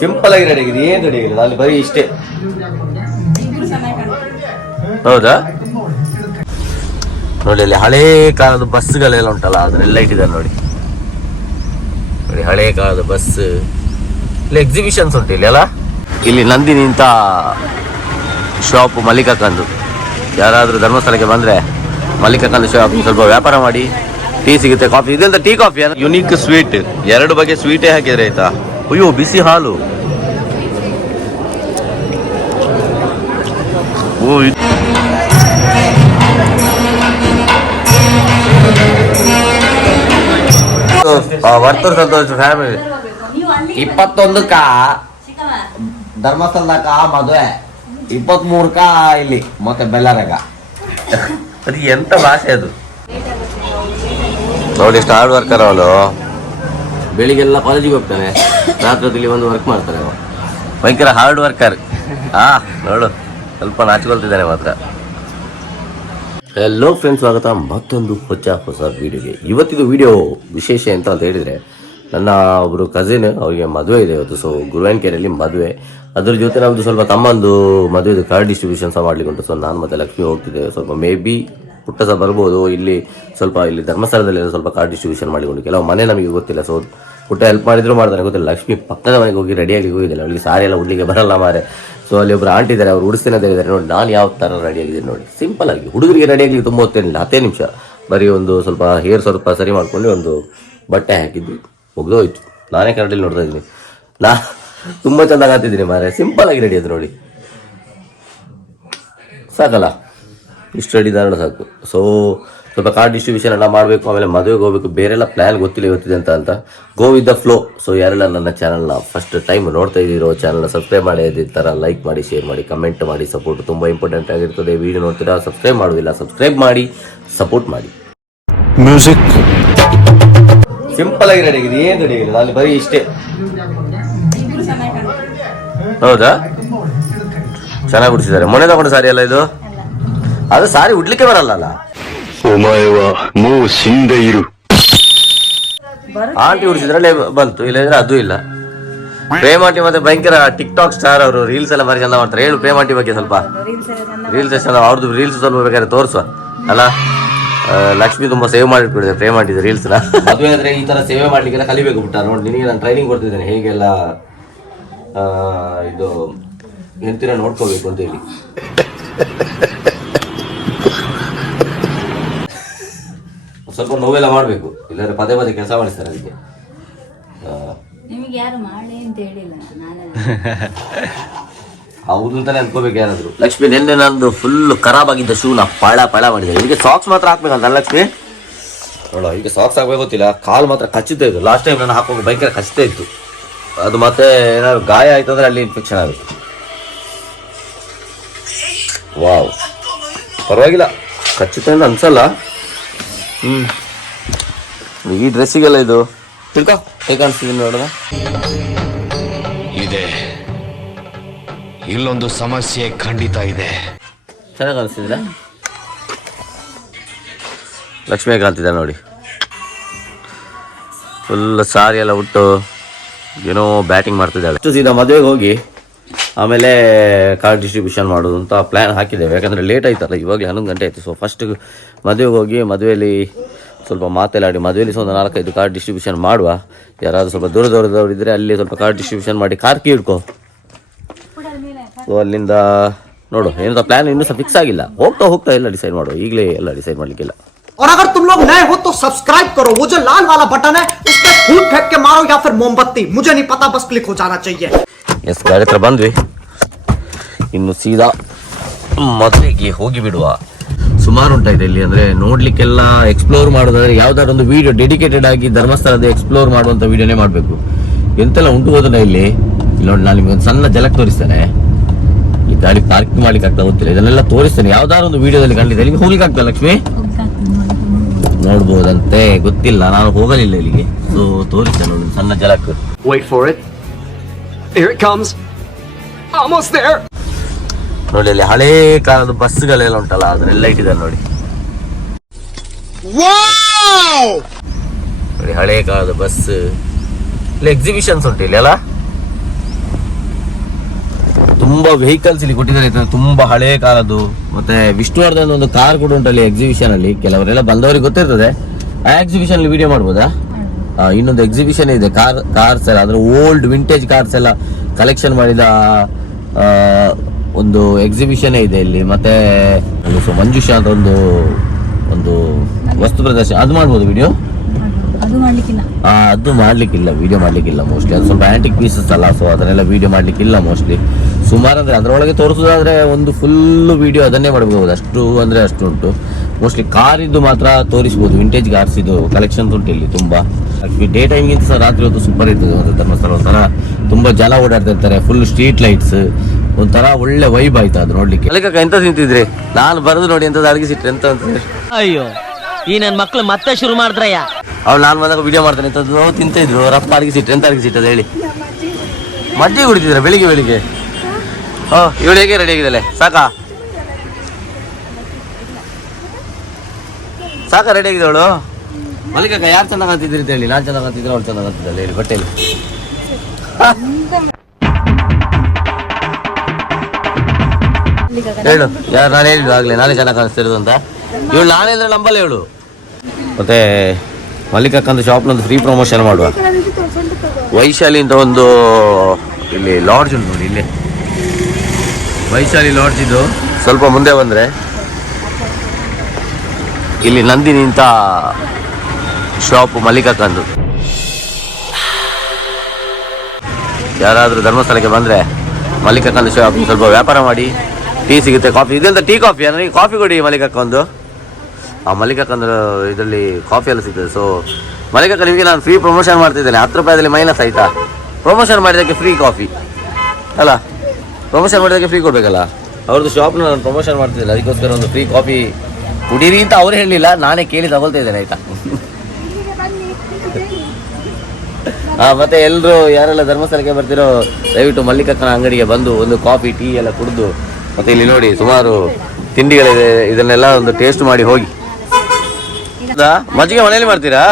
Simple ಆಗಿ ready ಆಗಿದೆ, ಏನು ರೆಡಿ ಆಗಿಲ್ಲ ಅಲ್ಲಿ ಬರೀ ಇಷ್ಟೇ. ಹೌದಾ ನೋಡಿ, ಅಲ್ಲಿ ಹಳೇ ಕಾಲದ ಬಸ್ಗಳೆಲ್ಲ ಉಂಟಲ್ಲ ಅದನ್ನೆಲ್ಲ ಇಟ್ಟಿದ್ದಾರೆ ನೋಡಿ. ನೋಡಿ ಹಳೇ ಕಾಲದ ಬಸ್, ಇಲ್ಲಿ ಎಕ್ಸಿಬಿಷನ್ಸ್ ಉಂಟು ಇಲ್ಲಿ ಅಲ್ಲ. ಇಲ್ಲಿ ನಂದಿನಿ ಅಂತ ಶಾಪ್ ಮಲ್ಲಿಕಾಕಂದು, ಯಾರಾದರೂ ಧರ್ಮಸ್ಥಳಕ್ಕೆ ಬಂದರೆ ಮಲ್ಲಿಕಾಕಂದು ಶಾಪ್ ಸ್ವಲ್ಪ ವ್ಯಾಪಾರ ಮಾಡಿ. ಟೀ ಸಿಗುತ್ತೆ, ಕಾಫಿ. ಇದೆಂತ ಟೀ ಕಾಫಿ ಯುನೀಕ್ ಸ್ವೀಟ್, 2 ಬಗೆ ಸ್ವೀಟೇ ಹಾಕಿದ್ರೆ ಆಯ್ತಾ. ಅಯ್ಯೋ ಬಿಸಿ ಹಾಲು. ಓ ವರ್ತೂರ್ ಸಂತೋಷ್ ಫ್ಯಾಮಿಲಿ 21ಕ್ಕ ಧರ್ಮಸ್ಥಳದಾಗ ಮದುವೆ, 23ಕ್ಕ ಇಲ್ಲಿ ಮತ್ತೆ ಬೆಲ್ಲರಗ. ಅದು ಎಂತ ಭಾಷೆ ಅದು ನೋಡಿ. ಎಷ್ಟು ಹಾರ್ಡ್ ವರ್ಕರ್ ಅವಳು. ಬೆಳಿಗ್ಗೆಲ್ಲ ಕಾಲೇಜಿಗೆ ಹೋಗ್ತಾನೆ, ರಾತ್ರಿ ಇಲ್ಲಿ ಒಂದು ವರ್ಕ್ ಮಾಡ್ತಾನೆ. ಭಯಂಕರ ಹಾರ್ಡ್ ವರ್ಕರ್. ನೋಡು ಸ್ವಲ್ಪ ನಾಚಿಕೊಳ್ತಿದ್ದಾನೆ ಮಾತ್ರ. ಹೆಲೋ ಫ್ರೆಂಡ್ಸ್, ಸ್ವಾಗತ ಮತ್ತೊಂದು ಹೊಸ ವಿಡಿಯೋಗೆ. ಇವತ್ತಿದು ವಿಡಿಯೋ ವಿಶೇಷ ಅಂತ ಹೇಳಿದರೆ, ನನ್ನ ಒಬ್ಬರು ಕಸಿನ್ ಅವರಿಗೆ ಮದುವೆ ಇದೆ ಇವತ್ತು. ಸೊ ಗುರುವಾನ್ಕೆರೆಯಲ್ಲಿ ಮದುವೆ, ಅದ್ರ ಜೊತೆ ನಮ್ಮದು ಸ್ವಲ್ಪ ತಮ್ಮಂದು ಮದುವೆದು ಕಾರ್ಡ್ ಡಿಸ್ಟ್ರಿಬ್ಯೂಷನ್ ಸಹ ಮಾಡ್ಲಿಕ್ಕೆ ಉಂಟು. ಸೊ ನಾನು ಮತ್ತೆ ಲಕ್ಷ್ಮಿ ಹೋಗ್ತಿದ್ದೇವೆ. ಸ್ವಲ್ಪ ಮೇ ಬಿ ಪುಟ್ಟ ಸಹ ಬರ್ಬೋದು. ಇಲ್ಲಿ ಧರ್ಮಸ್ಥಳದಲ್ಲಿ ಸ್ವಲ್ಪ ಕಾರ್ಡ್ ಡಿಸ್ಟ್ರಿಬ್ಯೂಷನ್ ಮಾಡಿಕೊಂಡು, ಕೆಲವು ಮನೆ ನಮಗೆ ಗೊತ್ತಿಲ್ಲ. ಸೊ ಪುಟ್ಟ ಹೆಲ್ಪ್ ಮಾಡಿದ್ರು ಮಾಡ್ತಾನೆ ಗೊತ್ತಿಲ್ಲ. ಲಕ್ಷ್ಮಿ ಪಕ್ಕದ ಮನೆಗೆ ಹೋಗಿ ರೆಡಿಯಾಗಿ ಹೋಗಿದ್ದಾಳೆ, ಅವಳಿಗೆ ಸಾರಿ ಎಲ್ಲ ಉಡ್ಲಿಕ್ಕೆ ಬರಲ್ಲ ಮಾರೆ. ಸೊ ಅಲ್ಲಿ ಒಬ್ರು ಆಂಟಿ ಇದ್ದಾರೆ, ಅವ್ರು ಉಡಿಸ್ತೇನೆ ಅಂತ ಹೇಳಿದ್ದಾರೆ. ನೋಡಿ ನಾನು ಯಾವ ಥರ ರೆಡಿಯಾಗಿದ್ದೀನಿ ನೋಡಿ, ಸಿಂಪಲ್ ಆಗಿ. ಹುಡುಗರಿಗೆ ರೆಡಿಯಾಗಲಿ ತುಂಬ ಹೊತ್ತೇನಿಲ್ಲ, 10 ನಿಮಿಷ. ಬರೀ ಒಂದು ಸ್ವಲ್ಪ ಹೇರ್ ಸ್ವಲ್ಪ ಸರಿ ಮಾಡ್ಕೊಂಡು ಒಂದು ಬಟ್ಟೆ ಹಾಕಿದ್ವಿ, ಮುಗ್ದೋಯ್ತು. ನಾನೇ ಕರೆಕ್ಟಲ್ಲಿ ನೋಡ್ತಾ ಇದ್ದೀನಿ, ತುಂಬ ಚೆನ್ನಾಗಿ ಆಗ್ತಿದ್ದೀನಿ ಮಾರೆ. ಸಿಂಪಲ್ ಆಗಿ ರೆಡಿ ಅದು ನೋಡಿ, ಸಾಕಲ್ಲ, ಇಷ್ಟು ರೆಡಿ ಧಾರಣ ಸಾಕು. ಸೊ ಸ್ವಲ್ಪ ಕಾರ್ಡ್ ಡಿಸ್ಟ್ರಿಬ್ಯೂಷನ್ ಎಲ್ಲ ಮಾಡಬೇಕು, ಆಮೇಲೆ ಮದುವೆಗೆ ಹೋಗಬೇಕು. ಬೇರೆಲ್ಲ ಪ್ಲ್ಯಾನ್ ಗೊತ್ತಿಲ್ಲ ಇವತ್ತಿದೆ ಅಂತ go with the flow. So ಯಾರೆಲ್ಲ ನನ್ನ ಚಾನಲ್ನ ಫಸ್ಟ್ ಟೈಮ್ ನೋಡ್ತಾ ಇದ್ದೀರೋ, ಚಾನಲ್ನ ಸಬ್ಸ್ಕ್ರೈಬ್ ಮಾಡಿ, ಅದೇ ಥರ ಲೈಕ್ ಮಾಡಿ, ಶೇರ್ ಮಾಡಿ, ಕಮೆಂಟ್ ಮಾಡಿ. ಸಪೋರ್ಟ್ ತುಂಬ ಇಂಪಾರ್ಟೆಂಟ್ ಆಗಿರ್ತದೆ. ವಿಡಿಯೋ ನೋಡ್ತೀರಾ, ಸಬ್ಸ್ಕ್ರೈಬ್ ಮಾಡೋದಿಲ್ಲ, ಸಬ್ಸ್ಕ್ರೈಬ್ ಮಾಡಿ, ಸಪೋರ್ಟ್ ಮಾಡಿ. ಮ್ಯೂಸಿಕ್ ಸಿಂಪಲ್ ಆಗಿ ರೆಡಿ ಆಗಿದೆ, ಏನು ರೆಡಿ ಆಗಿಲ್ಲ ಅಲ್ಲಿ ಬರೀ ಇಷ್ಟೇ. ಹೌದಾ, ಚೆನ್ನಾಗಿ ಉಡಿಸಿದ್ದಾರೆ. ಮೊನ್ನೆ ತಗೊಂಡು ಸಾರಿ ಅಲ್ಲ ಇದು? ಅದು ಸಾರಿ ಉಡ್ಲಿಕ್ಕೆ ಬರಲ್ಲ. ಆಂಟಿ ಉಡಿಸಿದ್ರಲ್ಲೇ ಬಂತು, ಇಲ್ಲದ್ರೆ ಅದು ಇಲ್ಲ. ಪ್ರೇಮ್ ಆಂಟಿ ಮತ್ತೆ ಭಯಂಕರ ಟಿಕ್ ಟಾಕ್ ಸ್ಟಾರ್, ಅವರು ರೀಲ್ಸ್ ಎಲ್ಲ ಭಾರಿ ಚಂದ ಮಾಡ್ತಾರೆ. ಹೇಳು ಪ್ರೇಮ್ ಆಂಟಿ ಬಗ್ಗೆ ಸ್ವಲ್ಪ. ರೀಲ್ಸ್ ಚಂದ, ಅವ್ರದ್ದು ರೀಲ್ಸ್ ಸ್ವಲ್ಪ ಬೇಕಾದ್ರೆ ತೋರಿಸುವ ಅಲ್ಲ. ಲಕ್ಷ್ಮಿ ತುಂಬಾ ಸೇವ್ ಮಾಡಿಟ್ಬಿಡಿದೆ ಪ್ರೇಮ್ ಆಂಟಿದ ರೀಲ್ಸ್ನ. ಮದುವೆ ಆದ್ರೆ ಈ ತರ ಸೇವೆ ಮಾಡ್ಲಿಕ್ಕೆಲ್ಲ ಕಲಿಬೇಕು ಬಿಟ್ಟ. ನೋಡಿ ನಿನಗೆ ನಾನು ಟ್ರೈನಿಂಗ್ ಕೊಡ್ತಿದ್ದೇನೆ, ಹೇಗೆಲ್ಲ ಇದು ಹೆಂಡತಿನ ನೋಡ್ಕೋಬೇಕು ಅಂತ ಹೇಳಿ. ಸ್ವಲ್ಪ ನೋವೆಲ್ಲ ಮಾಡಬೇಕು, ಇಲ್ಲಾಂದ್ರೆ ಪದೇ ಪದೇ ಕೆಲಸ ಮಾಡಿಸ್ತಾರೆ. ಅದಕ್ಕೆ ಹೌದು ಅಂತಾನೆ ಅನ್ಕೋಬೇಕು ಯಾರಾದ್ರು. ಲಕ್ಷ್ಮಿ ನಿನ್ನೆ ನಂದು ಫುಲ್ ಖರಾಬ್ ಆಗಿದ್ದ ಶೂನ ಪಳ ಮಾಡಿದ್ದಾರೆ. ಇದಕ್ಕೆ ಸಾಕ್ಸ್ ಮಾತ್ರ ಹಾಕ್ಬೇಕಂತ ಲಕ್ಷ್ಮಿ. ನೋಡೋ, ಈಗ ಸಾಕ್ಸ್ ಹಾಕ್ಬೇಕು ಗೊತ್ತಿಲ್ಲ, ಕಾಲು ಮಾತ್ರ ಕಚ್ಚುತ್ತಾ ಇತ್ತು. ಲಾಸ್ಟ್ ಟೈಮ್ ನಾನು ಹಾಕುವಾಗ ಭಯಂಕರ ಕಚ್ಚುತ್ತಾ ಇತ್ತು. ಅದು ಮತ್ತೆ ಏನಾದ್ರು ಗಾಯ ಆಯ್ತು ಅಂದ್ರೆ ಅಲ್ಲಿ ಇನ್ಫೆಕ್ಷನ್ ಆಗುತ್ತೆ. ವಾವ್, ಪರವಾಗಿಲ್ಲ, ಕಚ್ಚುತ್ತೆ ಅಂತ ಅನ್ಸಲ್ಲ. ಈ ಡ್ರೆಸ್ಸಿಗೆಲ್ಲ ಇದು ತಿಳ್ಕೊ ಹೇಗೆ ಕಾಣಿಸ್ತಿದ್ದೀನಿ ನೋಡೋಣ. ಇದೆ, ಇಲ್ಲೊಂದು ಸಮಸ್ಯೆ ಖಂಡಿತ ಇದೆ. ಚೆನ್ನಾಗಿ ಕಾಣಿಸ್ತಿದ್ದೀರ? ಲಕ್ಷ್ಮಿ ಕಾಣ್ತಿದ್ದ ನೋಡಿ, ಫುಲ್ ಸಾರಿ ಎಲ್ಲ ಉಟ್ಟು ಏನೋ ಬ್ಯಾಟಿಂಗ್ ಮಾಡ್ತಿದ್ದಾಳೆ. ಸೀದಾ ಮದುವೆಗೆ ಹೋಗಿ ಆಮೇಲೆ ಕಾರ್ಡ್ ಡಿಸ್ಟ್ರಿಬ್ಯೂಷನ್ ಮಾಡೋದು ಅಂತ ಪ್ಲ್ಯಾನ್ ಹಾಕಿದ್ದೇವೆ. ಯಾಕಂದರೆ ಲೇಟ್ ಆಯ್ತಲ್ಲ, ಇವಾಗಲೇ 11 ಗಂಟೆ ಆಯಿತು. ಸೊ ಫಸ್ಟ್ ಮದುವೆಗೆ ಹೋಗಿ ಮದುವೆಯಲ್ಲಿ ಸ್ವಲ್ಪ ಮಾತೆಲ್ಲಾಡಿ, ಮದುವೆಯಲ್ಲಿ ಸಹ ಒಂದು 4-5 ಕಾರ್ಡ್ ಡಿಸ್ಟ್ರಿಬ್ಯೂಷನ್ ಮಾಡುವ. ಯಾರಾದರೂ ಸ್ವಲ್ಪ ದೂರದವ್ರು ಇದ್ದರೆ ಅಲ್ಲಿ ಸ್ವಲ್ಪ ಕಾರ್ಡ್ ಡಿಸ್ಟ್ರಿಬ್ಯೂಷನ್ ಮಾಡಿ ಕಾರ್ಕಿ ಹಿಡ್ಕೊ. ಸೊ ಅಲ್ಲಿಂದ ನೋಡು, ಏನಂತ ಪ್ಲ್ಯಾನ್ ಇನ್ನೂ ಸಹ ಫಿಕ್ಸ್ ಆಗಿಲ್ಲ. ಹೋಗ್ತಾ ಎಲ್ಲ ಡಿಸೈಡ್ ಮಾಡುವ, ಈಗಲೇ ಎಲ್ಲ ಡಿಸೈಡ್ ಮಾಡಲಿಕ್ಕಿಲ್ಲ. और अगर तुम लोग नए हो तो सब्सक्राइब करो, वो जो लाल वाला बटन है उस पर फूट फेंक के मारो या फिर मोमबत्ती, मुझे नहीं पता, बस क्लिक हो जाना चाहिए. ಎಸ್, ಗಾಡಿ ಹತ್ರ ಬಂದ್ವಿ. ಇನ್ನು ಸೀದಾ ಮದುವೆಗೆ ಹೋಗಿ ಬಿಡುವ. ಸುಮಾರು ಉಂಟಾಗಿದೆ ಇಲ್ಲಿ, ಅಂದರೆ ನೋಡ್ಲಿಕ್ಕೆಲ್ಲ ಎಕ್ಸ್ಪ್ಲೋರ್ ಮಾಡೋದಾದ್ರೆ ಯಾವ್ದಾದ್ರು ಒಂದು ವಿಡಿಯೋ ಡೆಡಿಕೇಟೆಡ್ ಆಗಿ ಧರ್ಮಸ್ಥಳದ ಎಕ್ಸ್ಪ್ಲೋರ್ ಮಾಡುವಂಥ ವಿಡಿಯೋನೇ ಮಾಡಬೇಕು. ಎಂತೆಲ್ಲ ಉಂಟು ಹೋದ್ರೆ ಇಲ್ಲಿ ನೋಡಿ, ನಾನು ನಿಮಗೆ ಒಂದು ಸಣ್ಣ ಜಲಕ್ ತೋರಿಸ್ತೇನೆ. ಈ ಗಾಡಿ ಪಾರ್ಕಿಂಗ್ ಮಾಡ್ಲಿಕ್ಕೆ ಆಗ್ತಾ ಗೊತ್ತಿಲ್ಲ, ಇದನ್ನೆಲ್ಲ ತೋರಿಸ್ತೇನೆ. ಯಾವ್ದಾದ್ರು ಒಂದು ವಿಡಿಯೋದಲ್ಲಿ ಕಂಡಿದ್ದೆ. ಇಲ್ಲಿಗೆ ಹೋಗ್ಲಿಕ್ಕೆ ಆಗ್ತದೆ ಲಕ್ಷ್ಮಿ? ನೋಡ್ಬೋದಂತೆ, ಗೊತ್ತಿಲ್ಲ, ನಾನು ಹೋಗಲಿಲ್ಲ ಇಲ್ಲಿಗೆ. ಸೊ ತೋರಿಸ್ತೇನೆ ಒಂದು ಸಣ್ಣ ಜಲಕ್. Wait for it. Here it comes. Almost there. ನೋಡಿ, ಅಲ್ಲಿ ಹಳೇ ಕಾಲದ ಬಸ್ಗಳೆಲ್ಲ ಉಂಟಲ್ಲ ಅದನ್ನೆಲ್ಲ ಇಟ್ಟಿದ್ದಾರೆ ನೋಡಿ. ನೋಡಿ ಹಳೇ ಕಾಲದ ಬಸ್. ಇಲ್ಲಿ ಎಕ್ಸಿಬಿಷನ್ಸ್ ಉಂಟು ಇಲ್ಲಿ ಅಲ್ಲ. ತುಂಬಾ ವೆಹಿಕಲ್ಸ್ ಇಲ್ಲಿ ಕೊಟ್ಟಿದ್ದಾರೆ, ತುಂಬಾ ಹಳೆ ಕಾಲದ್ದು. ಮತ್ತೆ ವಿಷ್ಣುವರ್ಧನ್ ಒಂದು ಕಾರ್ ಕೂಡ ಉಂಟಲ್ಲಿ ಎಕ್ಸಿಬಿಷನ್ ಅಲ್ಲಿ, ಕೆಲವರೆಲ್ಲ ಬಂದವರಿಗೆ ಗೊತ್ತಿರ್ತದೆ. ಆ ಎಕ್ಸಿಬಿಷನ್ ಅಲ್ಲಿ ವಿಡಿಯೋ ಮಾಡ್ಬೋದಾ? ಇನ್ನೊಂದು ಎಕ್ಸಿಬಿಷನ್ ಇದೆ ಕಾರ್ಸ್ ಎಲ್ಲ, ಅಂದ್ರೆ ಓಲ್ಡ್ ವಿಂಟೇಜ್ ಕಾರ್ಸ್ ಎಲ್ಲ ಕಲೆಕ್ಷನ್ ಮಾಡಿದ ಒಂದು ಎಕ್ಸಿಬಿಷನ್ ಇದೆ ಇಲ್ಲಿ. ಮತ್ತೆ ಮಂಜುಷಾ ಅಂತ ಒಂದು ವಸ್ತು ಪ್ರದರ್ಶನ, ಅದು ಮಾಡ್ಬೋದು ವಿಡಿಯೋ? ಅದು ಮಾಡ್ಲಿಕ್ಕಿಲ್ಲ, ವಿಡಿಯೋ ಮಾಡ್ಲಿಕ್ಕಿಲ್ಲ ಮೋಸ್ಟ್ಲಿ. ಅದು ಸ್ವಲ್ಪ ಆಂಟಿಕ್ ಪೀಸಸ್ ಅಲ್ಲ, ಸೊ ಅದನ್ನೆಲ್ಲ ವಿಡಿಯೋ ಮಾಡ್ಲಿಕ್ಕಿಲ್ಲ ಮೋಸ್ಟ್ಲಿ. ಸುಮಾರು ಅಂದ್ರೆ ಅದರೊಳಗೆ ತೋರಿಸೋದಾದ್ರೆ ಒಂದು ಫುಲ್ ವಿಡಿಯೋ ಅದನ್ನೇ ಮಾಡಬಹುದು, ಅಷ್ಟು ಅಂದ್ರೆ ಅಷ್ಟು ಉಂಟು. ಮೋಸ್ಟ್ಲಿ ಕಾರ್ ಇದ್ದು ಮಾತ್ರ ತೋರಿಸಬಹುದು, ವಿಂಟೇಜ್ ಕಾರ್ಸ್ ಇದು ಕಲೆಕ್ಷನ್ ಉಂಟು ಇಲ್ಲಿ ತುಂಬಾ. ಡೇ ಟೈಮ್ಗಿಂತ ಸಹ ರಾತ್ರಿ ಹೊತ್ತು ಸೂಪರ್ ಇರ್ತದೆ. ಮತ್ತೆ ಧರ್ಮಸ್ಥಳ ಒಂಥರ ತುಂಬಾ ಜನ ಓಡಾಡ್ತಿರ್ತಾರೆ, ಫುಲ್ ಸ್ಟ್ರೀಟ್ ಲೈಟ್ಸ್, ಒಂಥರ ಒಳ್ಳೆ ವೈಬ್ ಆಯ್ತು ಅದು ನೋಡ್ಲಿಕ್ಕೆ. ಅಲ್ಲಿಕ ಎಂತ ತಿಂತಿದ್ರಿ? ನಾನು ಬರೋದು ನೋಡಿ ಎಂತದ್ದು ಅಡಗಿಸಿಟ್ರೆ ಎಂತ ಅಂತ. ಅಯ್ಯೋ ಈ ನನ್ ಮಕ್ಳು ಮತ್ತೆ ಶುರು ಮಾಡಿದ್ರಯ್ಯ. ಅವ್ರು ನಾನು ಬಂದಾಗ ವಿಡಿಯೋ ಮಾಡ್ತಾನೆ ಇಂಥದ್ದು ತಿಂತ ಇದ್ರು. ರಪ್ಪ ಅಡಗಿಸಿಟ್ರೆ ಎಂತ ಅಡಗಿಸಿಟ್ಟದ ಹೇಳಿ? ಮಜ್ಜಿಗೆ ಕುಡಿತಿದ್ರ ಬೆಳಿಗ್ಗೆ? ಇವಳು ಹೇಗೆ ರೆಡಿ ಆಗಿದ್ದಲೆ? ಸಾಕಾ ರೆಡಿ ಆಗಿದ್ದವಳು? ಮಲ್ಲಿಕಕ್ಕ ಯಾರು ಚೆನ್ನಾಗಿ ಅಂತಿದ್ರಿ ಅಂತ ಹೇಳಿ. ನಾನು ಚೆನ್ನಾಗಿ ಅಂತಿದ್ರೆ ಅವ್ಳು ಚೆನ್ನಾಗಿ ಅಂತಿದ್ದಲ್ಲ ಹೇಳಿ ಬಟ್ಟೆಯಲ್ಲಿ. ಹೇಳು, ಯಾರು? ನಾನು ಹೇಳಿದ್ದು ಆಗ್ಲೇ ನಾನೇ ಚೆನ್ನಾಗಿ ಕಾಣಿಸ್ತಿರೋದು ಅಂತ. ಇವಳು ನಾನೇ ಅಂದ್ರೆ ನಂಬಲ್ಲ ಹೇಳು. ಮತ್ತೆ ಮಲ್ಲಿಕಕ್ಕಂದು ಶಾಪ್ನೊಂದು ಫ್ರೀ ಪ್ರಮೋಷನ್ ಮಾಡುವ. ವೈಶಾಲಿ ಅಂತ ಒಂದು ಇಲ್ಲಿ ಲಾಡ್ಜ್ ಉಂಟು ನೋಡಿ, ಇಲ್ಲಿ ವೈಶಾಲಿ ಲಾಡ್ಜ್. ಇದು ಸ್ವಲ್ಪ ಮುಂದೆ ಬಂದರೆ ಇಲ್ಲಿ ನಂದಿನಿ ಅಂತ ಶಾಪ್ ಮಲ್ಲಿಕಕ್ಕಂದು. ಯಾರಾದರೂ ಧರ್ಮಸ್ಥಳಕ್ಕೆ ಬಂದರೆ ಮಲ್ಲಿಕಕ್ಕಂದು ಶಾಪ್ ಸ್ವಲ್ಪ ವ್ಯಾಪಾರ ಮಾಡಿ. ಟೀ ಸಿಗುತ್ತೆ, ಕಾಫಿ. ಇದೆಂತ ಟೀ ಕಾಫಿ ಅಂದರೆ ಕಾಫಿ ಕೊಡಿ ಮಲ್ಲಿಕಕ್ಕೊಂದು. ಆ ಮಲ್ಲಿಕಕ್ಕಂದ್ರೆ ಇದರಲ್ಲಿ ಕಾಫಿ ಎಲ್ಲ ಸಿಗ್ತದೆ. ಸೊ ಮಲ್ಲಿಕಕ್ಕ ನಿಮಗೆ ನಾನು ಫ್ರೀ ಪ್ರಮೋಷನ್ ಮಾಡ್ತಿದ್ದೇನೆ. 10 ರೂಪಾಯಿದಲ್ಲಿ ಮೈನಸ್ ಆಯ್ತಾ? ಪ್ರಮೋಷನ್ ಮಾಡಿದ್ದಕ್ಕೆ ಫ್ರೀ ಕಾಫಿ ಅಲ್ಲ, ಪ್ರಮೋಷನ್ ಮಾಡಿದ್ದಕ್ಕೆ ಫ್ರೀ ಕೊಡಬೇಕಲ್ಲ. ಅವ್ರದ್ದು ಶಾಪ್ನ ನಾನು ಪ್ರಮೋಷನ್ ಮಾಡ್ತಿದ್ದೆ, ಅದಕ್ಕೋಸ್ಕರ ಒಂದು ಫ್ರೀ ಕಾಫಿ ಕುಡೀರಿ ಅಂತ ಅವ್ರು ಹೇಳಲಿಲ್ಲ, ನಾನೇ ಕೇಳಿ ತಗೊಳ್ತಾ ಇದ್ದೇನೆ ಆಯ್ತಾ. ಮತ್ತೆ ಎಲ್ಲರೂ ಯಾರೆಲ್ಲ ಧರ್ಮಸ್ಥಳಕ್ಕೆ ಬರ್ತಿರೋ ದಯವಿಟ್ಟು ಮಲ್ಲಿಕಕ್ಕನ ಅಂಗಡಿಗೆ ಬಂದು ಒಂದು ಕಾಫಿ ಟೀ ಎಲ್ಲ ಕುಡಿದು, ಮತ್ತೆ ಇಲ್ಲಿ ನೋಡಿ ಸುಮಾರು ತಿಂಡಿಗಳಿದೆ, ಇದನ್ನೆಲ್ಲ ಒಂದು ಟೇಸ್ಟ್ ಮಾಡಿ ಹೋಗಿ. ಮಜ್ಜಿಗೆ ಮನೆಯಲ್ಲಿ ಮಾಡ್ತೀರಾ?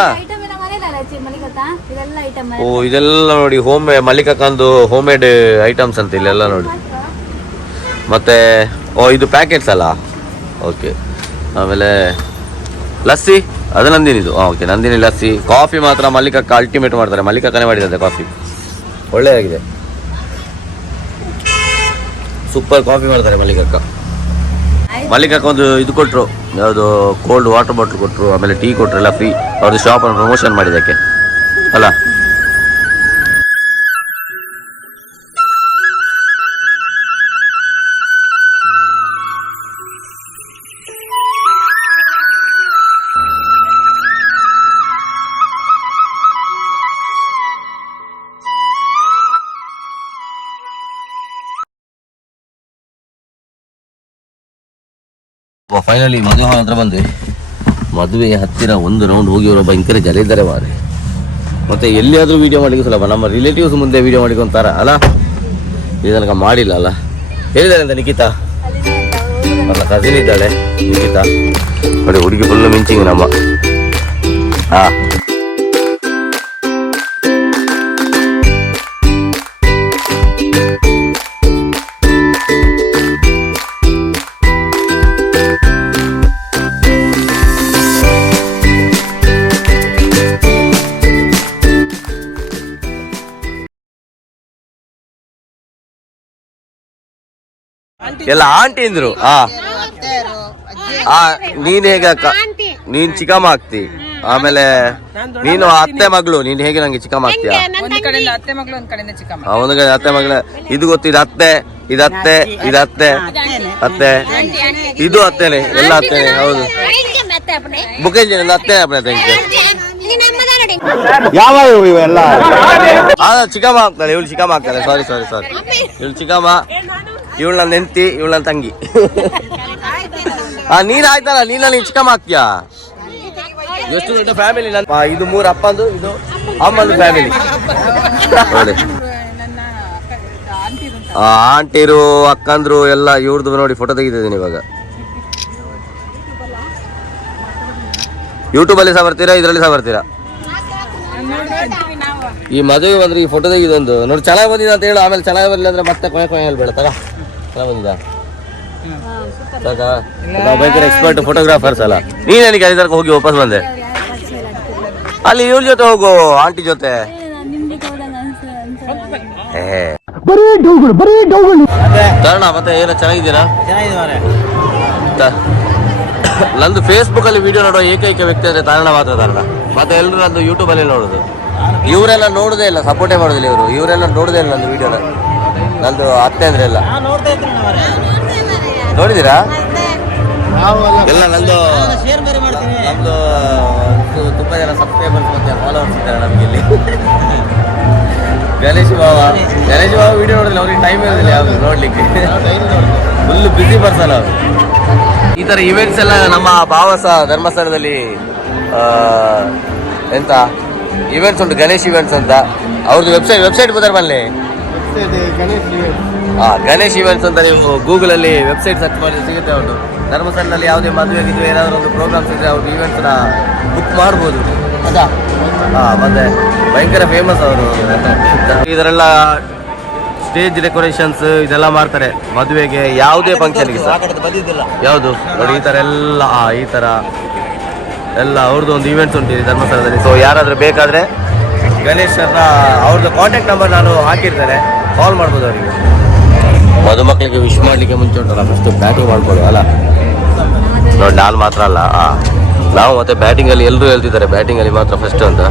ಓ ಇದೆಲ್ಲ ನೋಡಿ ಮಲ್ಲಿಕಕ್ಕಂದು ಹೋಮ್ ಮೇಡ್ ಐಟಮ್ಸ್ ಅಂತ ಇಲ್ಲೆಲ್ಲ ನೋಡಿ. ಮತ್ತೆ ಇದು ಪ್ಯಾಕೆಟ್ಸ್ ಅಲ್ಲ, ಓಕೆ. ಆಮೇಲೆ ಲಸ್ಸಿ, ಅದು ನಂದಿನಿದು. ಓಕೆ, ನಂದಿನಿ ಲಸ್ಸಿ. ಕಾಫಿ ಮಾತ್ರ ಮಲ್ಲಿಕಕ್ಕ ಅಲ್ಟಿಮೇಟ್ ಮಾಡ್ತಾರೆ, ಮಲ್ಲಿಕಕ್ಕನೇ ಮಾಡಿದಂತೆ ಕಾಫಿ, ಒಳ್ಳೆಯಾಗಿದೆ. ಸೂಪರ್ ಕಾಫಿ ಮಾಡ್ತಾರೆ ಮಲ್ಲಿಕಕ್ಕ. ಮಲ್ಲಿಕಕ್ಕ ಒಂದು ಇದು ಕೊಟ್ಟರು, ಯಾವುದು ಕೋಲ್ಡ್ ವಾಟರ್ ಬಾಟ್ಲ್ ಕೊಟ್ಟರು, ಆಮೇಲೆ ಟೀ ಕೊಟ್ಟರು, ಎಲ್ಲ ಫ್ರೀ. ಅವ್ರದ್ದು ಶಾಪನ್ನು ಪ್ರಮೋಷನ್ ಮಾಡಿದ್ದಕ್ಕೆ ಅಲ್ಲ. ಫೈನಲಿ ಮದುವೆ ಹಾಲ್ ಹತ್ರ ಬಂದ್ವಿ. ಮದುವೆ ಹತ್ತಿರ ಒಂದು ರೌಂಡ್ ಹೋಗಿ ಅವರು ಭಯಂಕರ ಜನ ಇದ್ದಾರೆ ಮಾರೆ. ಮತ್ತೆ ಎಲ್ಲಿಯಾದರೂ ವೀಡಿಯೋ ಮಾಡಲಿಕ್ಕೆ ಸುಲಭ, ನಮ್ಮ ರಿಲೇಟಿವ್ಸ್ ಮುಂದೆ ವೀಡಿಯೋ ಮಾಡಿಕೊಂತಾರ ಅಲ್ಲ. ಇದು ತನಕ ಮಾಡಿಲ್ಲ ಅಲ್ಲ. ಹೇಳಿದ್ದಾರೆ ಅಂತ ನಿಖಿತಾ, ನನ್ನ ಕಸಿನ್ ಇದ್ದಾಳೆ ನಿಖಿತಾ ನೋಡಿ. ಹುಡುಗಿ ಫುಲ್ಲು ಮಿಂಚಿಂಗ್ ನಮ್ಮ. ಎಲ್ಲ ಆಂಟಿ ಅಂದ್ರು. ನೀನ್ ಹೇಗೆ ಅಕ್ಕ? ನೀನ್ ಚಿಕ್ಕಮ್ಮ ಆಗ್ತಿ. ಆಮೇಲೆ ನೀನು ಅತ್ತೆ ಮಗಳು, ನೀನ್ ಹೇಗೆ ನಂಗೆ ಚಿಕ್ಕಮ್ಮ ಆಗ್ತೀಯ? ಒಂದು ಕಡೆ ಅತ್ತೆ ಮಗಳ. ಇದು ಗೊತ್ತು, ಇದು ಅತ್ತೆ, ಇದತ್ತೆ, ಇದತ್ತೆ, ಅತ್ತೆ, ಇದು ಅತ್ತೇನೆ, ಎಲ್ಲ ಅತ್ತೇನೆ. ಹೌದು, ಬುಕೇಜ್ ಅತ್ತೆ ಅಪ್ಪನೆ. ಯಾವ ಇವೆಲ್ಲ ಚಿಕ್ಕಮ್ಮ ಆಗ್ತಾಳೆ, ಇವಳು ಚಿಕ್ಕಮ್ಮ ಆಗ್ತಾಳೆ. ಸಾರಿ, ಇವಳು ಚಿಕ್ಕಮ್ಮ, ಇವಳು ನನ್ನ ಹೆಂಡತಿ, ಇವಳು ನನ್ನ ತಂಗಿ. ನೀನ್ ಆಯ್ತಲ್ಲ, ನೀನ್ ನನಗೆ ಚಿಕ್ಕಮ್ಮ ಆಗ್ತೀಯಾ? ಎಷ್ಟು ದೊಡ್ಡ ಫ್ಯಾಮಿಲಿ. ಇದು 3 ಅಪ್ಪಂದು, ಇದು ಅಮ್ಮಂದು ಫ್ಯಾಮಿಲಿ ನೋಡಿ. ಆಂಟಿರು, ಅಕ್ಕಂದ್ರು ಎಲ್ಲ ಇವ್ರದ್ದು ನೋಡಿ ಫೋಟೋ ತೆಗಿತಿದ್ದೀನಿ ಇವಾಗ. ಯೂಟ್ಯೂಬ್ ಅಲ್ಲಿ ಸಹ ಬರ್ತೀರಾ, ಇದರಲ್ಲಿ ಸಹ ಬರ್ತೀರಾ? ಈ ಮದುವೆ ಬಂದ್ರೆ ಈ ಫೋಟೋ ತೆಗಿದೊಂದು ನೋಡಿ ಚೆನ್ನಾಗಿ ಬಂದಿದೆ ಅಂತ ಹೇಳು. ಆಮೇಲೆ ಚೆನ್ನಾಗಿ ಬರಲಿಲ್ಲ ಅಂದ್ರೆ ಮತ್ತೆ ಕೊನೆ ಹೇಳ್ಬೇಡ. ತಗ ಚೆನ್ನಾಗಿ ಬಂದಿದ ಸಾಕಾ? ನಾವು ಭಯಂಕರ ಎಕ್ಸ್ಪರ್ಟ್ ಫೋಟೋಗ್ರಾಫರ್ಸ್ ಅಲ್ಲ. ನೀನ್ ನನಗೆ ಅದೇ ಹೋಗಿ ವಾಪಸ್ ಬಂದೆ. ಅಲ್ಲಿ ಇವ್ರ ಜೊತೆ ಹೋಗು, ಆಂಟಿ ಜೊತೆ. ಕಾರಣ ಮತ್ತೆ ಏನೋ ಚೆನ್ನಾಗಿದ್ದೀರಾ? ನಂದು ಫೇಸ್ಬುಕ್ ಅಲ್ಲಿ ವಿಡಿಯೋ ನೋಡೋ ಏಕೈಕ ವ್ಯಕ್ತಿ ಅಂದ್ರೆ ತಾರಣ ಮಾತ್ರ. ತಾರಣ ಮತ್ತೆ ಎಲ್ಲರೂ ನಂದು ಯೂಟ್ಯೂಬ್ ಅಲ್ಲಿ ನೋಡುದು. ಇವರೆಲ್ಲ ನೋಡುದೇ ಇಲ್ಲ, ಸಪೋರ್ಟೇ ಮಾಡೋದಿಲ್ಲ ಇವರು. ಇವರೆಲ್ಲ ನೋಡುದೇ ಇಲ್ಲ ನಂದು ವಿಡಿಯೋನ. ನಂದು ಅತ್ತೆ ಅಂದ್ರೆ ಎಲ್ಲ ನೋಡಿದೀರಾ? ಎಲ್ಲ ನಂದು ತುಂಬಾ ಜನ ಸಬ್ಸ್ಕ್ರೈಬರ್ಸ್ ಮತ್ತೆ ಫಾಲೋವರ್ಸ್ ಇದ್ದಾರೆ ನಮ್ಗೆ ಇಲ್ಲಿ. ಗಣೇಶ್ ಬಾವ ವಿಡಿಯೋ ನೋಡಿಲ್ಲ, ಅವ್ರಿಗೆ ಟೈಮ್ ಇರೋದಿಲ್ಲ ಯಾವ್ದು ನೋಡ್ಲಿಕ್ಕೆ. ಫುಲ್ ಬ್ಯುಸಿ ಪರ್ಸನ್ ಅವರು. ಈ ತರ ಇವೆಂಟ್ಸ್ ಎಲ್ಲ ನಮ್ಮ ಭಾವಸ ಧರ್ಮಸ್ಥಳದಲ್ಲಿ ಎಂತ ಇವೆಂಟ್ಸ್ ಉಂಟು, ಗಣೇಶ್ ಇವೆಂಟ್ಸ್ ಅಂತ. ಅವ್ರದ್ದು ವೆಬ್ಸೈಟ್ ಗೊತ್ತಾರ ಬನ್ನಿ. ಗಣೇಶ್ ಇವೆಂಟ್ಸ್ ಅಂತ ನೀವು ಗೂಗಲ್ ಅಲ್ಲಿ ವೆಬ್ಸೈಟ್ ಸರ್ಚ್ ಮಾಡಿ ಸಿಗುತ್ತೆ. ಅವ್ರದ್ದು ಧರ್ಮಸ್ಥಳದಲ್ಲಿ ಯಾವುದೇ ಮದುವೆ ಆಗಿದ್ರೆ ಏನಾದರೂ ಒಂದು ಪ್ರೋಗ್ರಾಮ್ಸ್ ಇದ್ರೆ ಅವ್ರದ್ದು ಇವೆಂಟ್ಸ್ನ ಬುಕ್ ಮಾಡ್ಬೋದು. ಮತ್ತೆ ಭಯಂಕರ ಫೇಮಸ್ ಅವರು. ಇದರೆಲ್ಲ ಸ್ಟೇಜ್ ಡೆಕೋರೇಷನ್ಸ್ ಇದೆಲ್ಲ ಮಾಡ್ತಾರೆ ಮದುವೆಗೆ, ಯಾವುದೇ ಫಂಕ್ಷನ್ಗೆ. ಯಾವುದು ನೋಡಿ ಈ ಥರ ಎಲ್ಲ ಈ ಥರ ಎಲ್ಲ ಅವ್ರದ್ದು ಒಂದು ಇವೆಂಟ್ಸ್ ಉಂಟು ಧರ್ಮಸ್ಥಳದಲ್ಲಿ. ಸೊ ಯಾರಾದರೂ ಬೇಕಾದರೆ ಗಣೇಶನ ಅವ್ರದ್ದು ಕಾಂಟ್ಯಾಕ್ಟ್ ನಂಬರ್ ನಾನು ಹಾಕಿರ್ತೇನೆ, ಕಾಲ್ ಮಾಡ್ಬೋದು ಅವರಿಗೆ. ಮದುಮಕ್ಕಳಿಗೆ ವಿಶ್ ಮಾಡಲಿಕ್ಕೆ ಮುಂಚೆ ಉಂಟಲ್ಲ ಫಸ್ಟ್ ಬ್ಯಾಟಿಂಗ್ ಮಾಡ್ಬೋದು ಅಲ್ಲ. ನೋಡಿ ನಾನು ಮಾತ್ರ ಅಲ್ಲ, ನಾವು ಮತ್ತೆ ಬ್ಯಾಟಿಂಗಲ್ಲಿ ಎಲ್ಲರೂ ಹೇಳ್ತಿದ್ದಾರೆ ಬ್ಯಾಟಿಂಗಲ್ಲಿ ಮಾತ್ರ ಫಸ್ಟ್ ಅಂತ.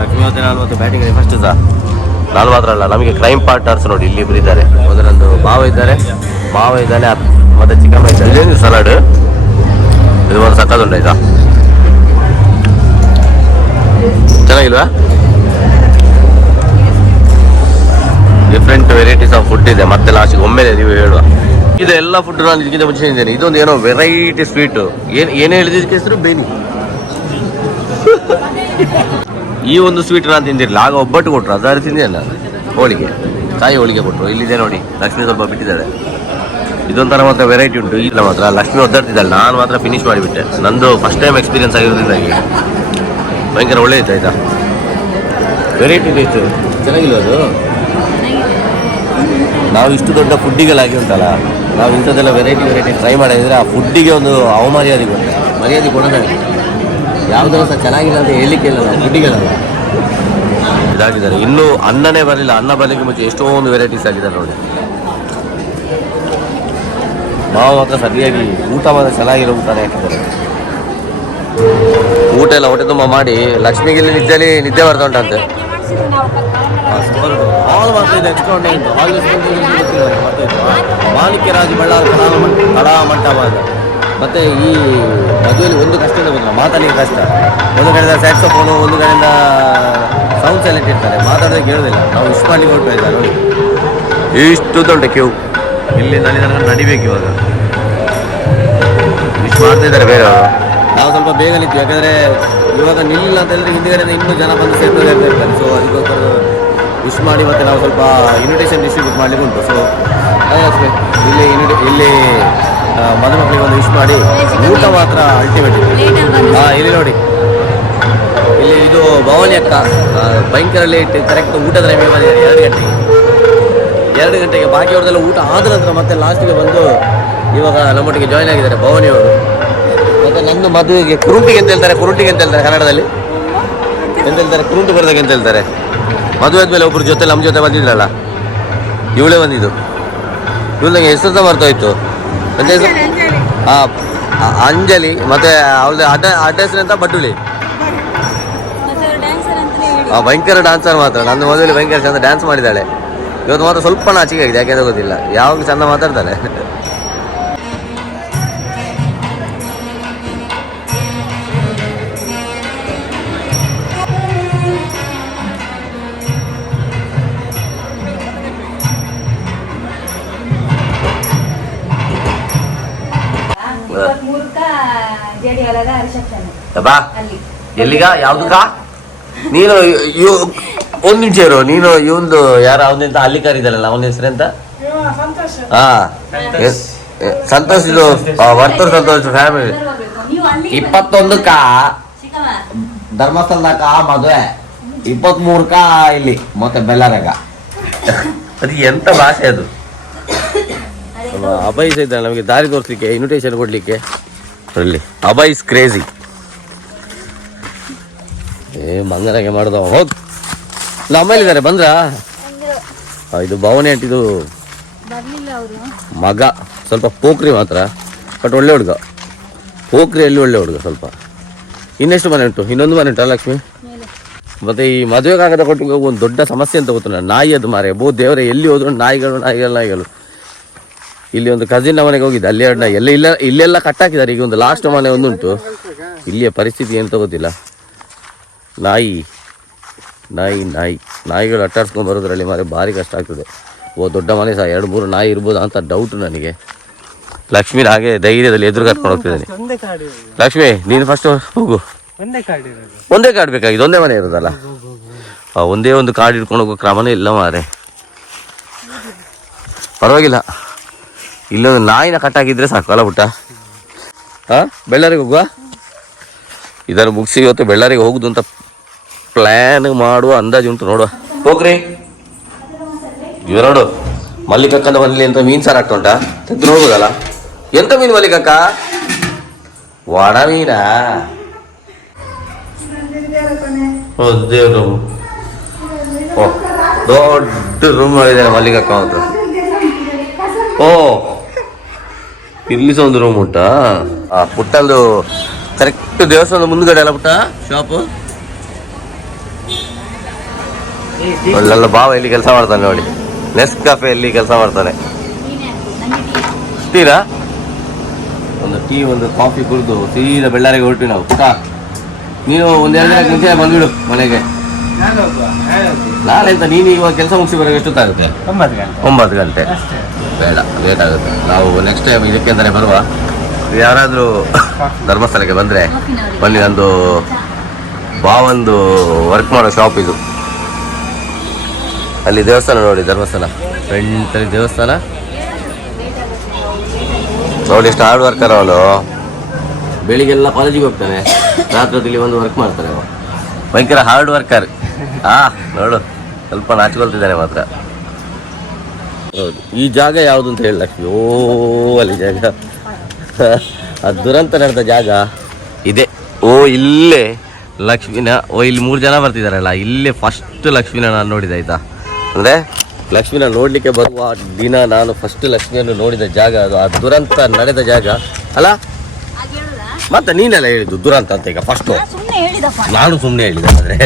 ಲಕ್ಷ್ಮಿ ಮತ್ತೆ ನಾನು ಮತ್ತೆ ಬ್ಯಾಟಿಂಗಲ್ಲಿ ಫಸ್ಟ್ ಸಹ ನಾನು ಮಾತ್ರ ಅಲ್ಲ, ನಮಗೆ ಕ್ರೈಮ್ ಪಾರ್ಟ್ನರ್ಸ್ ನೋಡಿ ಇಲ್ಲಿ ಇಬ್ಬರು ಇದ್ದಾರೆ. ಒಂದರಂದು ಮಾವ ಇದ್ದಾನೆ ಮತ್ತೆ ಚಿಕ್ಕಮ್ಮ ಇದ್ದಾರೆ. ಇದೇನು ಸಲಾಡ್ ಇದು ಒಂದು ಸಕ್ಕದುಂಟ ಆಯ್ತಾ? ಚೆನ್ನಾಗಿಲ್ವಾ? ಡಿಫ್ರೆಂಟ್ ವೆರೈಟೀಸ್ ಆಫ್ ಫುಡ್ ಇದೆ. ಮತ್ತೆ ಲಾಸ್ಟಿಗೆ ಒಮ್ಮೆಲೆ ನೀವು ಹೇಳುವ ಇದು ಎಲ್ಲ ಫುಡ್ ನಾನು ಇದಕ್ಕಿಂತ ಮುಂಚೆ ಇದ್ದೇನೆ. ಇದೊಂದು ಏನೋ ವೆರೈಟಿ ಸ್ವೀಟು, ಏನೇ ಹೇಳಿದಕ್ಕೆ ಹೆಸರು ಬೇನಿ. ಈ ಒಂದು ಸ್ವೀಟ್ ನಾನು ತಿಂದಿರಲಿಲ್ಲ. ಆಗ ಒಬ್ಬಟ್ಟು ಕೊಟ್ಟರು, ಅದಾದ್ರೆ ತಿಂದಿಲ್ಲ. ಹೋಳಿಗೆ, ಕಾಯಿ ಹೋಳಿಗೆ ಕೊಟ್ಟರು. ಇಲ್ಲಿದೆ ನೋಡಿ, ಲಕ್ಷ್ಮಿ ಸ್ವಲ್ಪ ಬಿಟ್ಟಿದ್ದಾಳೆ. ಇದೊಂಥರ ಮಾತ್ರ ವೆರೈಟಿ ಉಂಟು. ಇಲ್ಲ ಮಾತ್ರ ಲಕ್ಷ್ಮಿ ಒದ್ದಾಡ್ತಿದ್ದಾಳೆ, ನಾನು ಮಾತ್ರ ಫಿನಿಶ್ ಮಾಡಿಬಿಟ್ಟೆ. ನಂದು ಫಸ್ಟ್ ಟೈಮ್ ಎಕ್ಸ್ಪೀರಿಯನ್ಸ್ ಆಗಿರೋದ್ರಿಂದಾಗಿ ಭಯಂಕರ ಒಳ್ಳೆ ಇತ್ತು ಆಯ್ತಾ. ವೆರೈಟಿ ಇತ್ತು, ಚೆನ್ನಾಗಿಲ್ಲ ಅದು. ನಾವು ಇಷ್ಟು ದೊಡ್ಡ ಫುಡ್ಡಿಗಳಾಗಿ ಉಂಟಲ್ಲ, ನಾವು ಇಂಥದ್ದೆಲ್ಲ ವೆರೈಟಿ ಟ್ರೈ ಮಾಡಿದ್ರೆ ಆ ಫುಡ್ಡಿಗೆ ಒಂದು ಅವಮರ್ಯಾದೆ ಕೊಟ್ಟೆ. ಮರ್ಯಾದೆ ಕೊಡೋಣ. ಯಾವುದೋ ಸಹ ಚೆನ್ನಾಗಿಲ್ಲ ಅಂತ ಹೇಳಲಿಕ್ಕೆ ಇಲ್ಲ, ನಾವು ಫುಡ್ಡಿಗಳಲ್ಲ ಇದಾಗಿದ್ದಾರೆ. ಇನ್ನೂ ಅನ್ನನೇ ಬರಲಿಲ್ಲ, ಅನ್ನ ಬರಲಿಕ್ಕೆ ಮುಂಚೆ ಎಷ್ಟೊಂದು ವೆರೈಟೀಸ್ ಆಗಿದ್ದಾರೆ ನೋಡಿ. ನಾವು ಮಾತ್ರ ಸರಿಯಾಗಿ ಊಟ ಮಾತ್ರ ಚೆನ್ನಾಗಿರೋ ಊಟನೇ ಹಾಕಿದ್ದಾರೆ. ಊಟ ಎಲ್ಲ ಹೊಟ್ಟೆ ತುಂಬ ಮಾಡಿ ಲಕ್ಷ್ಮಿಗೆ ನಿದ್ದೆ ಬರ್ತಾ ಉಂಟಂತೆ. ಹಾಲ್ ಮಾತ್ರ ಇದೆ, ಎಕ್ಸ್ಟ್ರಾರ್ಡಿನರಿ ಉಂಟು. ಹಾಲ್ ಮಾಣಿಕ್ಯರಾಜ ಬಳ್ಳಾರಿ ಕಲಾ ಮಂಟಪ ಅದು. ಮತ್ತು ಈ ಮದುವೆಯಲ್ಲಿ ಒಂದು ಕಷ್ಟ ಇಲ್ಲ ಗೊತ್ತಿಲ್ಲ, ಮಾತಾಡಲಿಕ್ಕೆ ಕಷ್ಟ. ಒಂದು ಕಡೆಯಿಂದ ಸ್ಯಾಕ್ಸೋಫೋನು, ಒಂದು ಕಡೆಯಿಂದ ಸೌಂಡ್ ಸೈಲೆಂಟ್ ಇರ್ತಾರೆ, ಮಾತಾಡೋದಕ್ಕೆ ಹೇಳೋದಿಲ್ಲ. ನಾವು ವಿಶ್ ಮಾಡಲಿಕ್ಕೆ ಹೊರಟು ಇದ್ದಾರೆ ನೋಡಿ, ಇಷ್ಟು ದೊಡ್ಡ ಕ್ಯೂ. ಇಲ್ಲಿ ನನಗೆ ನಡಿಬೇಕು ಇವಾಗ. ವಿಶ್ ಮಾಡ್ತಾ ಇದ್ದಾರೆ ಬೇರೆಯವರು. ನಾವು ಸ್ವಲ್ಪ ಬೇಗ ನಿಂತೀವಿ, ಯಾಕಂದರೆ ಇವಾಗ ನಿಲ್ಲಿಲ್ಲ ಅಂತ ಹೇಳಿದ್ರೆ ಹಿಂದಿಗಡೆಯಿಂದ ಇನ್ನೂ ಜನ ಬಂದು ಸೇರ್ತಾ ಇರ್ತಾರೆ. ಸೊ ಅದಕ್ಕೋಸ್ಕರ ವಿಶ್ ಮಾಡಿ ಮತ್ತು ನಾವು ಸ್ವಲ್ಪ ಇನ್ವಿಟೇಷನ್ ಡಿಸ್ಟ್ರಿಬ್ಯೂಟ್ ಮಾಡಲಿಕ್ಕೆ ಉಂಟು. ಸೊ ಇಲ್ಲಿ ಮದುಮಕ್ಕಳಿಗೆ ಒಂದು ವಿಶ್ ಮಾಡಿ. ಊಟ ಮಾತ್ರ ಅಲ್ಟಿಮೇಟ್ ಇದೆ. ಇಲ್ಲಿ ನೋಡಿ, ಇಲ್ಲಿ ಇದು ಭವಾನಿ ಅಕ್ಕ ಭಯಂಕರ ಲೇಟ್. ಕರೆಕ್ಟ್ ಊಟದ ಟೈಮಿಗೆ ಬಂದಿದ್ದಾರೆ 2 ಗಂಟೆಗೆ. ಬಾಕಿ ಅವ್ರದ್ದೆಲ್ಲ ಊಟ ಆದ ನಂತರ ಮತ್ತೆ ಲಾಸ್ಟಿಗೆ ಬಂದು ಇವಾಗ ನಮ್ಮೊಟ್ಟಿಗೆ ಜಾಯ್ನ್ ಆಗಿದ್ದಾರೆ ಭವಾನಿಯವರು. ಮತ್ತು ನನ್ನ ಮದುವೆಗೆ ಕುರುಂಟಿಗೆ ಅಂತ ಹೇಳ್ತಾರೆ ಕನ್ನಡದಲ್ಲಿ ಎಂತ ಹೇಳ್ತಾರೆ? ಕುರುಂಟು ಬರೆದಾಗ ಅಂತ ಹೇಳ್ತಾರೆ. ಮದುವೆ ಆದಮೇಲೆ ಒಬ್ಬರು ಜೊತೆ ನಮ್ಮ ಜೊತೆ ಬಂದಿದ್ರಲ್ಲ, ಇವಳೇ ಬಂದಿದ್ದು. ಇವಳಿಗೆ ಹೆಸರು ಸಹ ಬರ್ತಾಯಿತ್ತು. ಎಂತ ಹೆಸರು? ಅಂಜಲಿ. ಮತ್ತು ಅವಳದ್ದು ಅಡ್ಡ ಹೆಸರು ಅಂತ ಬಟ್ಟುಳಿ. ಭಯಂಕರ ಡ್ಯಾನ್ಸರ್ ಮಾತ್ರ. ನನ್ನ ಮದುವೆಯಲ್ಲಿ ಭಯಂಕರ ಚಂದ ಡ್ಯಾನ್ಸ್ ಮಾಡಿದ್ದಾಳೆ. ಇವತ್ತು ಮಾತ್ರ ಸ್ವಲ್ಪ ನಾಚಿಕೆ ಆಗಿದೆ, ಯಾಕೆಂದ್ರೆ ಗೊತ್ತಿಲ್ಲ. ಯಾವಾಗ ಚಂದ ಮಾತಾಡ್ತಾಳೆ. ಬಾ ಎಲ್ಲಿಗ ಯಾವ್ದಕ್ಕ ನೀನು ಒಂದ್ ನಿಮಿಷ ಇರು. ನೀನು ಇವಂದು ಯಾರ ಅವನಿಂದ ಅಲ್ಲಿ ಕರೀದಲ್ಲ, ಅವನ ಹೆಸರೆಂತ? ಸಂತೋಷ್. ಇದು ವರ್ತೂರ್ ಸಂತೋಷ್ ಫ್ಯಾಮಿಲಿ. 21ಕ್ಕ ಧರ್ಮಸ್ಥಳದಕ್ಕ ಮದುವೆ, 23 ಇಲ್ಲಿ ಮತ್ತೆ ಬೆಲ್ಲರಗ. ಅದು ಎಂತ ಭಾಷೆ ಅದು? ಅಬೈಸ್ ಇದ್ದಾನೆ ನಮಗೆ ದಾರಿ ತೋರಿಸ್ಲಿಕ್ಕೆ, ಇನ್ವಿಟೇಷನ್ ಕೊಡ್ಲಿಕ್ಕೆ. ಅಲ್ಲಿ ಅಬೈಸ್ ಕ್ರೇಜಿ. ಮಂಗನಾಗೆ ಮಾಡುದವ ಹೋಗ್. ಇಲ್ಲ ಅಮ್ಮಲ್ಲಿದ್ದಾರೆ ಬಂದ್ರಾ? ಇದು ಭವನಿ ಅಂಟಿದು ಮಗ, ಸ್ವಲ್ಪ ಪೋಖ್ರಿ ಮಾತ್ರ, ಬಟ್ ಒಳ್ಳೆ ಹುಡುಗ. ಪೋಖ್ರಿಯಲ್ಲಿ ಒಳ್ಳೆ ಹುಡುಗ ಸ್ವಲ್ಪ. ಇನ್ನೆಷ್ಟು ಮನೆ ಉಂಟು? ಇನ್ನೊಂದು ಮನೆ ಉಂಟು ಲಕ್ಷ್ಮಿ. ಮತ್ತೆ ಈ ಮದುವೆ ಕಾಗದ ಕೊಟ್ಟಿಗೆ ಒಂದು ದೊಡ್ಡ ಸಮಸ್ಯೆ ಅಂತ ಗೊತ್ತು. ನಾಯಿ ಅದು ಮಾರೆ ದೇವರೇ, ಎಲ್ಲಿ ಹೋದ್ರು ನಾಯಿಗಳು. ಇಲ್ಲಿ ಒಂದು ಕಸಿನ್ ಮನೆಗೆ ಹೋಗಿದ್ದೆ, ಅಲ್ಲಿ 2 ನಾಯಿ ಇಲ್ಲೆಲ್ಲ ಕಟ್ಟಾಕಿದ್ದಾರೆ. ಈಗ ಒಂದು ಲಾಸ್ಟ್ ಮನೆ ಒಂದುಂಟು. ಇಲ್ಲಿಯ ಪರಿಸ್ಥಿತಿ ಏನು ಗೊತ್ತಿಲ್ಲ. ನಾಯಿಗಳು ಅಟ್ಟಾಡ್ಸ್ಕೊಂಡು ಬರೋದ್ರಲ್ಲಿ ಮಾರೆ ಭಾರಿ ಕಷ್ಟ ಆಗ್ತದೆ. ದೊಡ್ಡ ಮನೆ ಸಹ 2-3 ನಾಯಿ ಇರ್ಬೋದಾ ಅಂತ ಡೌಟ್ ನನಗೆ. ಲಕ್ಷ್ಮೀ ಹಾಗೆ ಧೈರ್ಯದಲ್ಲಿ ಎದುರು ಕರ್ಕೊಂಡು ಹೋಗ್ತಿದ್ದೇನೆ. ಲಕ್ಷ್ಮಿ ನೀನು ಫಸ್ಟ್ ಹೋಗು. ಒಂದೇ ಕಾರ್ಡ್ ಬೇಕಾಗಿದೆ, ಒಂದೇ ಮನೆ ಇರೋದಲ್ಲ. ಒಂದೇ ಒಂದು ಕಾರ್ಡ್ ಇಟ್ಕೊಂಡು ಹೋಗೋ ಕ್ರಮನೇ ಇಲ್ಲ ಮಾರೆ. ಪರವಾಗಿಲ್ಲ, ಇಲ್ಲೊಂದು ನಾಯಿನ ಕಟ್ಟಾಕಿದ್ರೆ ಸಾಕು ಅಲ್ಲ ಪುಟ್ಟ. ಬೆಳ್ಳಾರಿಗೆ ಹೋಗುವ. ಇದನ್ನು ಮುಗಿಸಿ ಇವತ್ತು ಬೆಳ್ಳಾರಿಗೆ ಹೋಗುದು ಅಂತ ಪ್ಲ್ಯಾನ್ ಮಾಡುವ ಅಂದಾಜು ಉಂಟು. ನೋಡುವ ಹೋಗ್ರಿ. ಇವ ನೋಡು, ಮಲ್ಲಿಕಕ್ಕನ ಮನೇಲಿ ಎಂತ ಮೀನು ಸಾರು ಆಗ್ತಾ ಉಂಟಾ? ತೆಗೆದು ನೋಡ್ಬೋದಲ್ಲ. ಎಂತ ಮೀನು ಮಲ್ಲಿಕಕ್ಕ? ಒಣ ಮೀನಾ? ದೇವ್ರ ರೂಮ್. ದೊಡ್ಡ ರೂಮ್ ಮಾಡಿದ್ದಾರೆ ಮಲ್ಲಿಕಕ್ಕ ಮಾತ್ರ. ಇಲ್ಲಿ ಸಹ ಒಂದು ರೂಮ್ ಉಂಟಾ? ಪುಟ್ಟಂದು ಕರೆಕ್ಟ್ ದೇವಸ್ಥಾನದ ಮುಂದ್ಗಡೆ ಅಲ್ಲ ಪುಟ್ಟ ಶಾಪು? ಅಲ್ಲೆಲ್ಲ ಬಾವ ಇಲ್ಲಿ ಕೆಲಸ ಮಾಡ್ತಾನೆ ನೋಡಿ. ನೆಸ್ಕಾಫೆಯಲ್ಲಿ ಕೆಲಸ ಮಾಡ್ತಾನೆ. ಟೀನಾ? ಒಂದು ಟೀ ಒಂದು ಕಾಫಿ ಕುಡಿದು ಸೀದಾ ಬೆಳ್ಳಾರಿಗೆ ಹೊರಟ್ವಿ ನಾವು. ಪುಟ್ಟ ನೀನು 1-2 ದಿನ ಮುಂಚೆ ಬಂದ್ಬಿಡು ಮನೆಗೆ. ನಾಳೆ ಅಂತ ನೀನು ಇವಾಗ ಕೆಲಸ ಮುಗಿಸಿ ಬರೋಕೆ ಎಷ್ಟೊತ್ತಾಗುತ್ತೆ? 9 ಗಂಟೆ. ಬೇಡ, ಲೇಟ್ ಆಗುತ್ತೆ. ನಾವು ನೆಕ್ಸ್ಟ್ ಟೈಮ್ ಇದಕ್ಕೆ ಅಂತಾನೆ ಬರುವ. ಯಾರಾದರೂ ಧರ್ಮಸ್ಥಳಕ್ಕೆ ಬಂದರೆ ಬನ್ನಿ. ನಂದು ಬಾವಂದು ವರ್ಕ್ ಮಾಡೋ ಶಾಪ್ ಇದು. ಅಲ್ಲಿ ದೇವಸ್ಥಾನ ನೋಡಿ, ಧರ್ಮಸ್ಥಳ ಫ್ರಂಟಲ್ಲಿ ದೇವಸ್ಥಾನ ನೋಡಿ. ಎಷ್ಟು ಹಾರ್ಡ್ ವರ್ಕರ್ ಅವನು. ಬೆಳಿಗ್ಗೆಲ್ಲ ಕಾಲೇಜಿಗೆ ಹೋಗ್ತಾನೆ, ರಾತ್ರಿ ಹೊತ್ತಿಗೆ ಬಂದು ವರ್ಕ್ ಮಾಡ್ತಾನೆ. ಭಯಂಕರ ಹಾರ್ಡ್ ವರ್ಕರ್. ನೋಡು, ಸ್ವಲ್ಪ ನಾಚಿಕೊಳ್ತಿದ್ದಾನೆ ಮಾತ್ರ. ಹೌದು, ಈ ಜಾಗ ಯಾವುದು ಅಂತ ಹೇಳಿ ಲಕ್ಷ್ಮಿ. ಅಲ್ಲಿ ಜಾಗ ಅದು ದುರಂತ ನಡೆದ ಜಾಗ ಇದೆ. ಇಲ್ಲೇ ಲಕ್ಷ್ಮಿನ ಇಲ್ಲಿ 3 ಜನ ಬರ್ತಿದಾರಲ್ಲ, ಇಲ್ಲೇ ಫಸ್ಟ್ ಲಕ್ಷ್ಮಿನ ನಾನು ನೋಡಿದೆ ಆಯ್ತಾ. ಅಂದರೆ ಲಕ್ಷ್ಮಿನ ನೋಡಲಿಕ್ಕೆ ಬರುವ ದಿನ ನಾನು ಫಸ್ಟ್ ಲಕ್ಷ್ಮಿಯನ್ನು ನೋಡಿದ ಜಾಗ ಅದು. ಆ ದುರಂತ ನಡೆದ ಜಾಗ ಅಲ್ಲ. ಮತ್ತೆ ನೀನೆಲ್ಲ ಹೇಳಿದ್ದು ದುರಂತ ಅಂತ ಈಗ ಫಸ್ಟು. ನಾನು ಸುಮ್ಮನೆ ಹೇಳಿದೆ ಆದರೆ.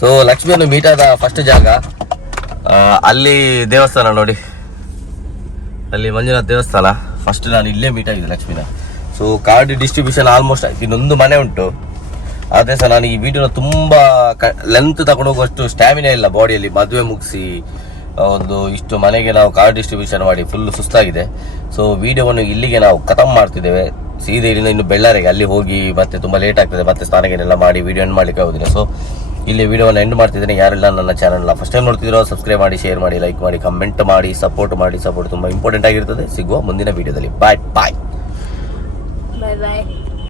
ಸೊ ಲಕ್ಷ್ಮಿಯನ್ನು ಮೀಟ್ ಆದ ಫಸ್ಟ್ ಜಾಗ ಅಲ್ಲಿ ದೇವಸ್ಥಾನ ನೋಡಿ, ಅಲ್ಲಿ ಮಂಜುನಾಥ ದೇವಸ್ಥಾನ. ಫಸ್ಟ್ ನಾನು ಇಲ್ಲೇ ಮೀಟ್ ಆಗಿದೆ ಲಕ್ಷ್ಮಿನ. ಸೊ ಕಾರ್ಡ್ ಡಿಸ್ಟ್ರಿಬ್ಯೂಷನ್ ಆಲ್ಮೋಸ್ಟ್ ಆಯ್ತು. ಇನ್ನೊಂದು ಮನೆ ಉಂಟು. ಆದರೆ ಸಹ ನಾನು ಈ ವಿಡಿಯೋನ ತುಂಬ ಲೆಂತ್ ತಗೊಂಡು ಹೋಗುವಷ್ಟು ಸ್ಟ್ಯಾಮಿನಾ ಇಲ್ಲ ಬಾಡಿಯಲ್ಲಿ. ಮದುವೆ ಮುಗಿಸಿ ಒಂದು ಇಷ್ಟು ಮನೆಗೆ ನಾವು ಕಾರ್ಡ್ ಡಿಸ್ಟ್ರಿಬ್ಯೂಷನ್ ಮಾಡಿ ಫುಲ್ ಸುಸ್ತಾಗಿದೆ. ಸೊ ವಿಡಿಯೋವನ್ನು ಇಲ್ಲಿಗೆ ನಾವು ಖತಮ್ ಮಾಡ್ತಿದ್ದೇವೆ. ಸೀದಾ ಇಲ್ಲಿಂದ ಇನ್ನು ಬೆಳ್ಳಾರಿಗೆ ಅಲ್ಲಿ ಹೋಗಿ ಮತ್ತೆ ತುಂಬ ಲೇಟ್ ಆಗ್ತದೆ. ಮತ್ತೆ ಸ್ನಾನಗೇನೆಲ್ಲ ಮಾಡಿ ವಿಡಿಯೋ ಎಂಡ್ ಮಾಡಲಿಕ್ಕೆ ಆಗೋದಿಲ್ಲ. ಸೊ ಇಲ್ಲಿ ವಿಡಿಯೋವನ್ನು ಎಂಡ್ ಮಾಡ್ತಿದ್ದೇನೆ. ಯಾರೆಲ್ಲ ನನ್ನ ಚಾನಲ್ನ ಫಸ್ಟ್ ಟೈಮ್ ನೋಡ್ತಿದ್ದೀರೋ ಸಬ್ಸ್ಕ್ರೈಬ್ ಮಾಡಿ, ಶೇರ್ ಮಾಡಿ, ಲೈಕ್ ಮಾಡಿ, ಕಮೆಂಟ್ ಮಾಡಿ, ಸಪೋರ್ಟ್ ಮಾಡಿ. ಸಪೋರ್ಟ್ ತುಂಬ ಇಂಪಾರ್ಟೆಂಟ್ ಆಗಿರ್ತದೆ. ಸಿಗುವ ಮುಂದಿನ ವಿಡಿಯೋದಲ್ಲಿ. ಬಾಯ್ ಬಾಯ್.